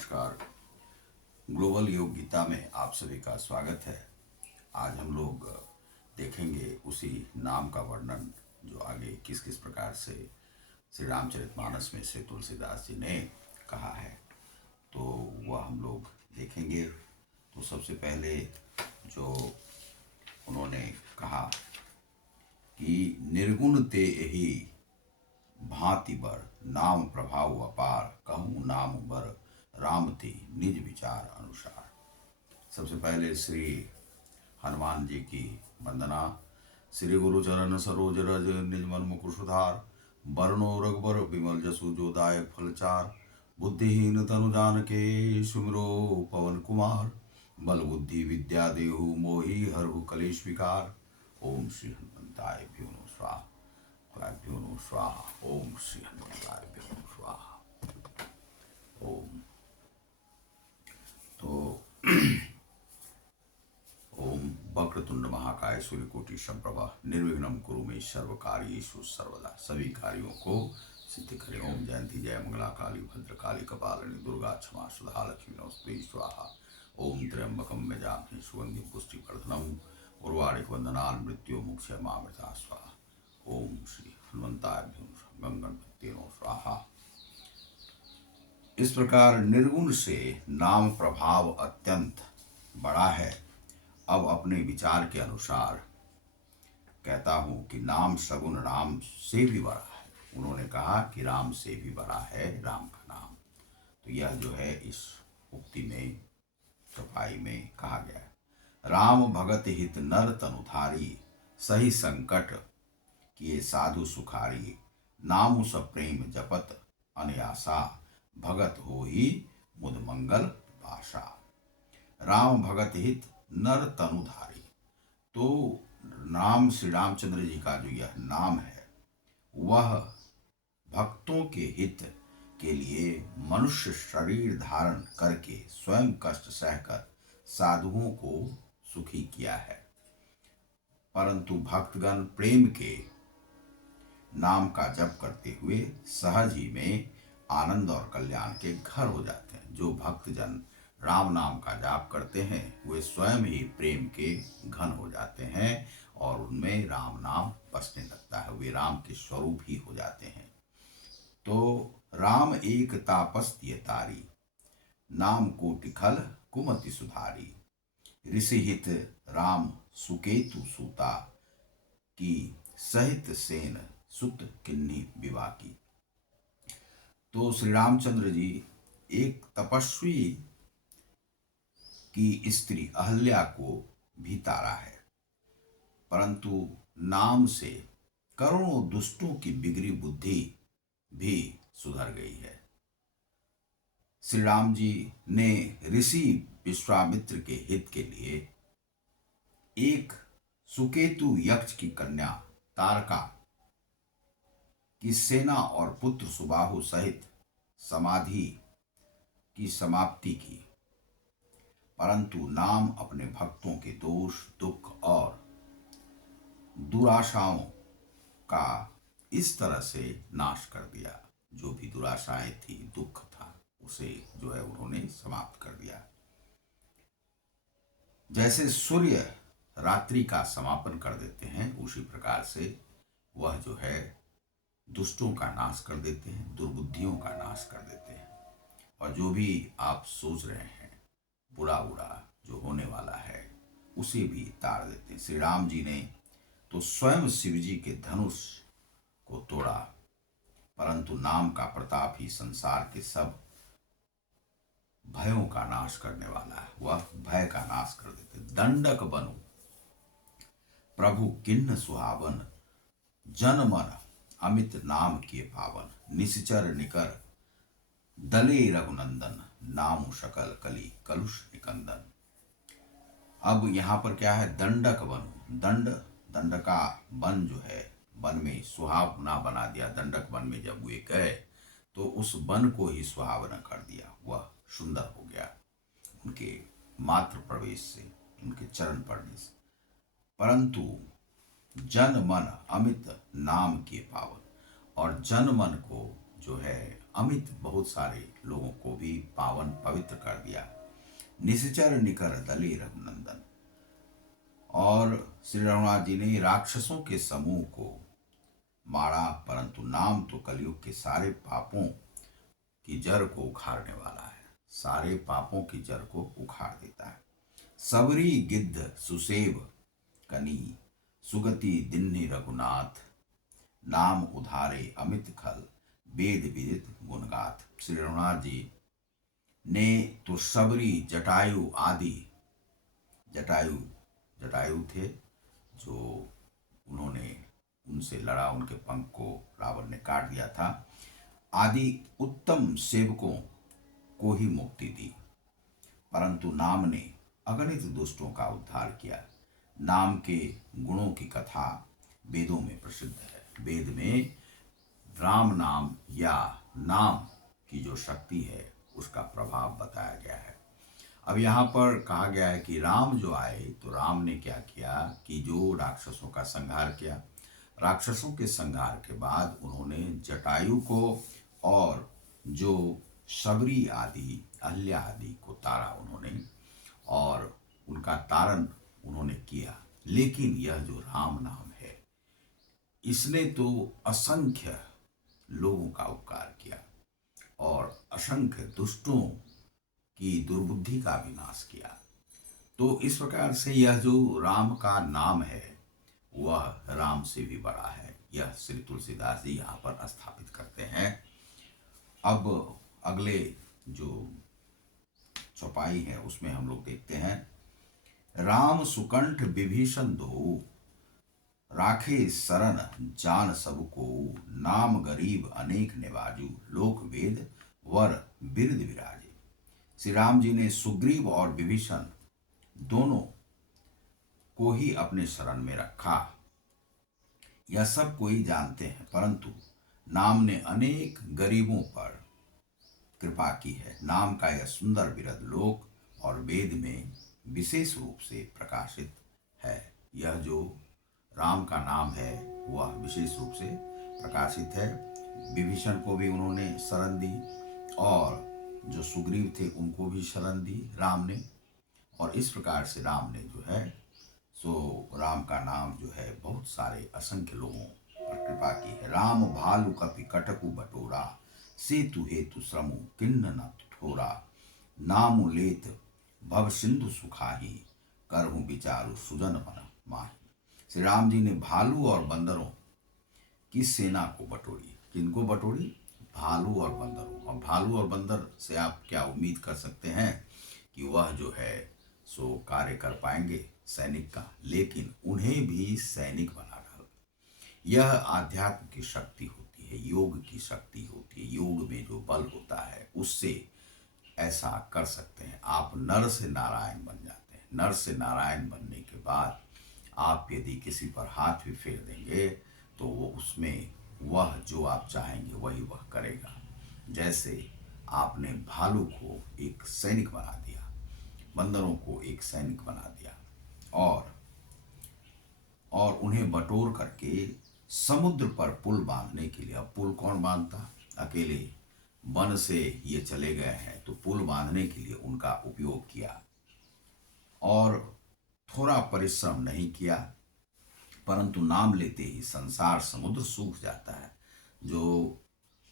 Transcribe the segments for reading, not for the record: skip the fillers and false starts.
नमस्कार। ग्लोबल योग गीता में आप सभी का स्वागत है। आज हम लोग देखेंगे उसी नाम का वर्णन जो आगे किस किस प्रकार से श्री रामचरितमानस में से तुलसीदास जी ने कहा है, तो वह हम लोग देखेंगे। तो सबसे पहले जो उन्होंने कहा कि निर्गुण ते ही भांति बर नाम प्रभाव अपार कहूँ नाम बर राम थी निज विचार अनुसार। सबसे पहले श्री हनुमान जी की वंदना। श्री गुरु चरण सरोज रज निज मन मुकुर सुधार बरनो रघुबर विमल जसु जो दायक फलचार। बुद्धिहीन तनु जान के सुमिरो पवन कुमार बल बुद्धि विद्या देहु मोहि हरहु कलेश विकार। ओम श्री हनुमंताय भ्यो नमः स्वाहा। भ्यो नमः स्वाहा। ओम श्री हनुमंताय भ्यो नमः स्वाहा। ओम तो ओम वक्रतुंड महाकाय सूर्यकोटि समप्रभा निर्विघ्नं कुरु मे सर्व कार्येषु सर्वदा। सभी कार्यों को सिद्ध करे। ओम जयंती जय मंगला काली भद्र काली कपालिनी दुर्गा क्षमा सुधा लक्ष्मी नमस्ते स्वाहा। ओम त्र्यंबकम यजामहे सुगंधिं पुष्टिवर्धनम् उर्वारुक वंदनान् मृत्यो मुक्षयमामृता स्वाहा। ओम श्री हनुमंताभ्यो गंगणपत्ये नमः स्वाहा। इस प्रकार निर्गुण से नाम प्रभाव अत्यंत बड़ा है। अब अपने विचार के अनुसार कहता हूं कि नाम सगुण राम से भी बड़ा है। उन्होंने कहा कि राम से भी बड़ा है राम का नाम। तो यह जो है इस उक्ति में चौपाई में कहा गया है। राम भगत हित नर तनुधारी सही संकट किए साधु सुखारी नामु सब प्रेम जपत अनयासा भगत हो ही मुद मंगल भाषा। राम भगत हित नर तनुधारी, तो नाम श्री रामचंद्र जी का जो यह नाम है वह भक्तों के हित के लिए मनुष्य शरीर धारण करके स्वयं कष्ट सहकर साधुओं को सुखी किया है। परंतु भक्तगण प्रेम के नाम का जप करते हुए सहज ही में आनंद और कल्याण के घर हो जाते हैं। जो भक्तजन राम नाम का जाप करते हैं वे स्वयं ही प्रेम के घन हो जाते हैं और उनमें राम नाम बसने लगता है। वे राम के स्वरूप ही हो जाते हैं। तो राम एक तापस्त्य तारी नाम कोटि खल कुमति सुधारी। ऋषि हित राम सुकेतु सूता की सहित सेन सुत किन्नी विवाह की। तो श्री रामचंद्र जी एक तपस्वी की स्त्री अहल्या को भी तारा है, परंतु नाम से करोड़ों दुष्टों की बिगड़ी बुद्धि भी सुधर गई है। श्री राम जी ने ऋषि विश्वामित्र के हित के लिए एक सुकेतु यक्ष की कन्या तारका की सेना और पुत्र सुबाहु सहित समाधि की समाप्ति की, परंतु नाम अपने भक्तों के दोष दुख और दुराशाओं का इस तरह से नाश कर दिया। जो भी दुराशाएं थी दुख था उसे जो है उन्होंने समाप्त कर दिया। जैसे सूर्य रात्रि का समापन कर देते हैं उसी प्रकार से वह जो है दुष्टों का नाश कर देते हैं, दुर्बुद्धियों का नाश कर देते हैं। और जो भी आप सोच रहे हैं बुरा बुरा जो होने वाला है उसे भी तार देते हैं। श्री राम जी ने तो स्वयं शिव जी के धनुष को तोड़ा, परंतु नाम का प्रताप ही संसार के सब भयों का नाश करने वाला है। वह भय का नाश कर देते। दंडक बनु प्रभु किन्न सुहावन जन मन अमित नाम किए पावन। निश्चर निकर दले रघुनंदन नामु सकल कली कलुष निकंदन। अब यहाँ पर क्या है? दंडक बनु। दंड का वन जो है वन में सुहावना बना दिया। दंडक वन में जब वे गए तो उस वन को ही सुहावना कर दिया। वह सुंदर हो गया उनके मात्र प्रवेश से, उनके चरण पड़ने से। परंतु जन मन अमित नाम के पावन, और जन मन को जो है अमित बहुत सारे लोगों को भी पावन पवित्र कर दिया। निश्चर निकर दले रघुनंदन। और श्री रघुनाथ जी ने राक्षसों के समूह को मारा, परंतु नाम तो कलयुग के सारे पापों की जड़ को उखाड़ने वाला है, सारे पापों की जड़ को उखाड़ देता है। सबरी गिद्ध सुसेव कनी, सुगति दिन्नि रघुनाथ। नाम उधारे अमित खल, वेद विदित गुणगाथ। श्री रघुनाथ जी ने तो सबरी जटायु आदि, जटायु जटायु थे जो उन्होंने उनसे लड़ा, उनके पंख को रावण ने काट दिया था, आदि उत्तम सेवकों को ही मुक्ति दी, परंतु नाम ने अगणित दुष्टों का उद्धार किया। नाम के गुणों की कथा वेदों में प्रसिद्ध है। वेद में राम नाम या नाम की जो शक्ति है उसका प्रभाव बताया गया है। अब यहाँ पर कहा गया है कि राम जो आए तो राम ने क्या किया कि जो राक्षसों का संहार किया। राक्षसों के संहार के बाद उन्होंने जटायु को और जो सबरी आदि, अहल्या आदि को तारा उन्होंने, और उनका तारण उन्होंने किया। लेकिन यह जो राम नाम है, इसने तो असंख्य लोगों का उपकार किया और असंख्य दुष्टों की दुर्बुद्धि का विनाश किया। तो इस प्रकार से यह जो राम का नाम है वह राम से भी बड़ा है, यह श्री तुलसीदास जी यहाँ पर स्थापित करते हैं। अब अगले जो चौपाई है उसमें हम लोग देखते हैं, राम सुकंठ विभीषण दो, राखे शरण जान सबको। नाम गरीब अनेक निवाजू, लोक वेद वर बिरद विराजे। श्री राम जी ने सुग्रीव और विभीषण दोनों को ही अपने शरण में रखा, यह सब कोई जानते हैं, परंतु नाम ने अनेक गरीबों पर कृपा की है। नाम का यह सुंदर बिरद लोक और वेद में विशेष रूप से प्रकाशित है। यह जो राम का नाम है वह विशेष रूप से प्रकाशित है। विभीषण को भी उन्होंने शरण दी और जो सुग्रीव थे उनको भी शरण दी राम ने, और इस प्रकार से राम ने जो है सो राम का नाम जो है बहुत सारे असंख्य लोगों पर कृपा की है। राम भालु कपि कटकु बटोरा, सेतु हेतु श्रमु किन्न न ठोरा। नाम लेत भव सिंधु सुखाही, करहु विचारु सुजन मन माही। श्री राम जी ने भालू और बंदरों की सेना को बटोरी। किनको बटोरी? भालू और बंदरों। और भालू और बंदर से आप क्या उम्मीद कर सकते हैं कि वह जो है सो कार्य कर पाएंगे सैनिक का, लेकिन उन्हें भी सैनिक बना डाला। यह आध्यात्म की शक्ति होती है, योग की शक्ति होती है। योग में जो बल होता है उससे ऐसा कर सकते हैं। आप नर से नारायण बन जाते हैं। नर से नारायण बनने के बाद आप यदि किसी पर हाथ भी फेर देंगे तो वो उसमें वह जो आप चाहेंगे वही वह करेगा। जैसे आपने भालू को एक सैनिक बना दिया, बंदरों को एक सैनिक बना दिया, और उन्हें बटोर करके समुद्र पर पुल बांधने के लिए। अब पुल कौन बांधता? अकेले वन से ये चले गए हैं तो पुल बांधने के लिए उनका उपयोग किया, और थोड़ा परिश्रम नहीं किया, परंतु नाम लेते ही संसार समुद्र सूख जाता है। जो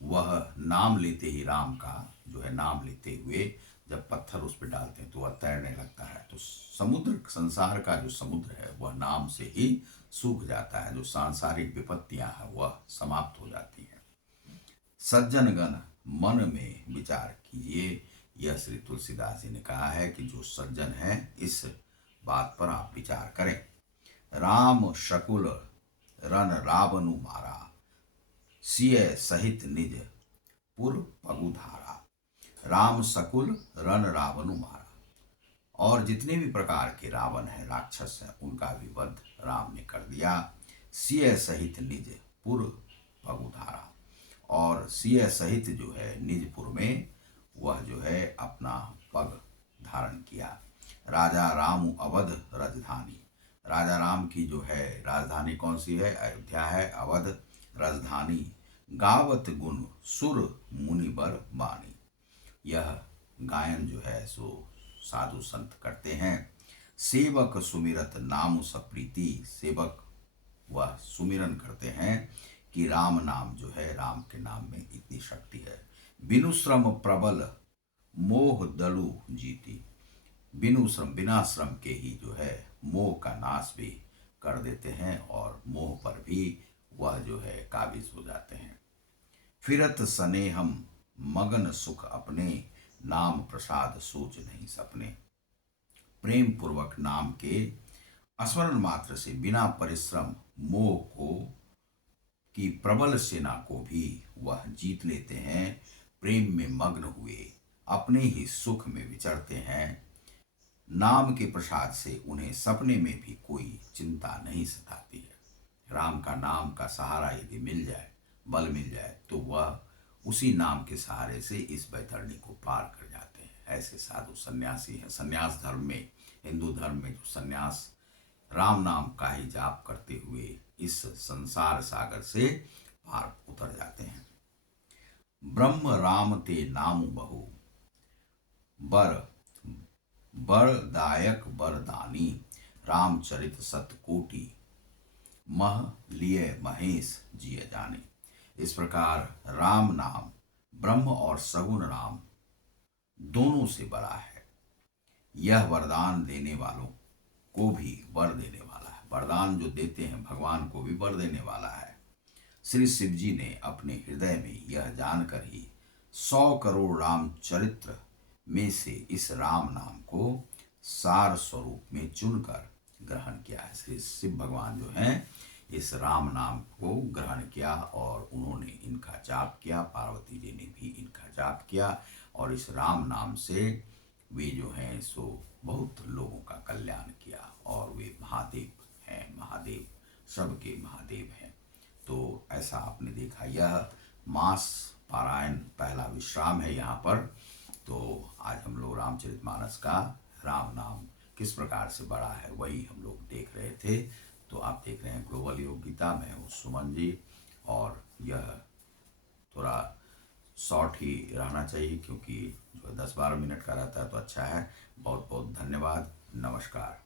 वह नाम लेते ही राम का जो है, नाम लेते हुए जब पत्थर उस पर डालते हैं तो वह तैरने लगता है। तो समुद्र, संसार का जो समुद्र है वह नाम से ही सूख जाता है। जो सांसारिक विपत्तियां हैं वह समाप्त हो जाती हैं। सज्जनगण मन में विचार कीजिए, यह श्री तुलसीदास जी ने कहा है कि जो सज्जन हैं इस बात पर आप विचार करें। राम शकुल रन रावनु मारा, सिय सहित निज पुर पगुधारा। राम सकुल रन रावनु मारा, और जितने भी प्रकार के रावण हैं, राक्षस हैं, उनका भी वध राम ने कर दिया। सिय सहित निज पुर पगुधारा, और सिय सहित जो है निजपुर में वह जो है अपना पग धारण किया। राजा राम अवध राजधानी, राजा राम की जो है राजधानी कौन सी है? अयोध्या है। अवध राजधानी गावत गुण सुर मुनि बर बानी। यह गायन जो है सो साधु संत करते हैं। सेवक सुमिरत नाम सप्रीति, सेवक वह सुमिरन करते हैं कि राम नाम जो है, राम के नाम में इतनी शक्ति है। बिनु श्रम प्रबल मोह दलु जीती, बिनु श्रम बिना श्रम के ही जो है मोह का नाश भी कर देते हैं और मोह पर भी वह जो है काबिज हो जाते हैं। फिरत स्नेहम मगन सुख अपने, नाम प्रसाद सोच नहीं सपने। प्रेम पूर्वक नाम के स्मरण मात्र से बिना परिश्रम मोह को की प्रबल सेना को भी वह जीत लेते हैं। प्रेम में मग्न हुए अपने ही सुख में विचरते हैं। नाम के प्रसाद से उन्हें सपने में भी कोई चिंता नहीं सताती है। राम का नाम का सहारा यदि मिल जाए, बल मिल जाए, तो वह उसी नाम के सहारे से इस बैतरणी को पार कर जाते हैं। ऐसे साधु सन्यासी हैं। सन्यास धर्म में, हिंदू धर्म में जो सन्यास राम नाम का ही जाप करते हुए इस संसार सागर से पार उतर जाते हैं। ब्रह्म राम ते नाम बहु, बर बरदायक बरदानी, रामचरित सतकोटि मह लिए महेश जिय जाने। इस प्रकार राम नाम ब्रह्म और सगुण राम दोनों से बड़ा है। यह वरदान देने वालों को भी वर देने वाला है। वरदान जो देते हैं भगवान को भी वर देने वाला है। श्री शिव जी ने अपने हृदय में यह जानकर ही 100 करोड़ रामचरित्र में से इस राम नाम को सार स्वरूप में चुनकर ग्रहण किया है। श्री शिव भगवान जो हैं इस राम नाम को ग्रहण किया और उन्होंने इनका जाप किया। पार्वती जी ने भी इनका जाप किया और इस राम नाम से वे जो हैं सो बहुत लोगों का कल्याण किया और वे महादेव हैं। महादेव सबके महादेव हैं। तो ऐसा आपने देखा। यह मास पारायण पहला विश्राम है यहाँ पर। तो आज हम लोग रामचरितमानस का राम नाम किस प्रकार से बड़ा है वही हम लोग देख रहे थे। तो आप देख रहे हैं ग्लोबल योग गीता। मैं हूँ सुमन जी और यह थोड़ा शॉर्ट ही रहना चाहिए क्योंकि जो 10-12 मिनट का रहता है तो अच्छा है। बहुत बहुत धन्यवाद। नमस्कार।